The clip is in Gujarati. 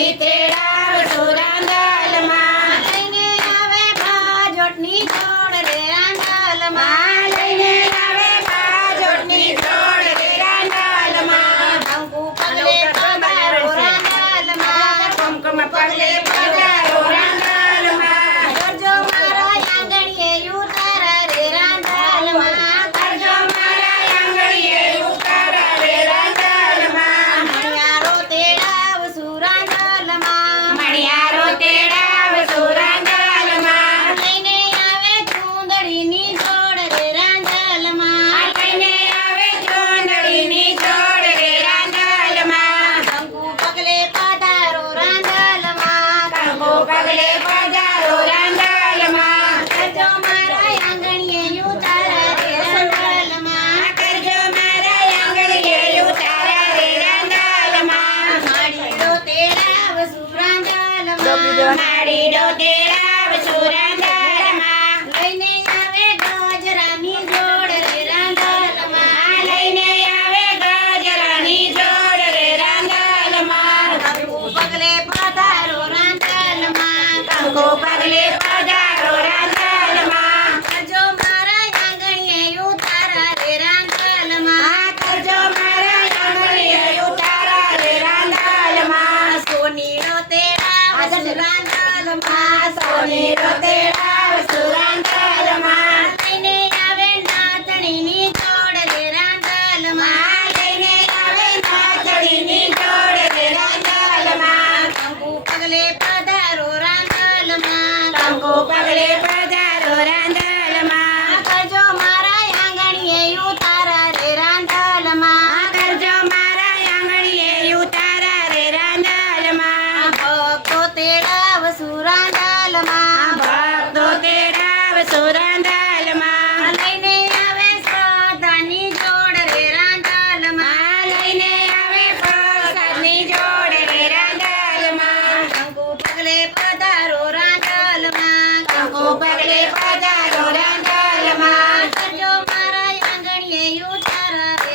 Ahí માડીડો તેડાવશું રાંધણમાં લઈને આવે ગજરાની જોડ રે રાંધણમાં. લઈને આવે ગજરાની જોડ રે રાંધણમાં. કંકુ પગલે પધારો રાંધણમાં. કંકુ પગલે પધારો. રાંધણમાં સોનીનો તેડાવશું રાંધણમાં લઈને આવે નાતણીની જોડ રે રાંધણમાં લઈને આવે નાચડીની જોડ રે કંકુ પગલે પધારો રાંધણમાં કંકુ પગલે પધારો રાંધણમાં da da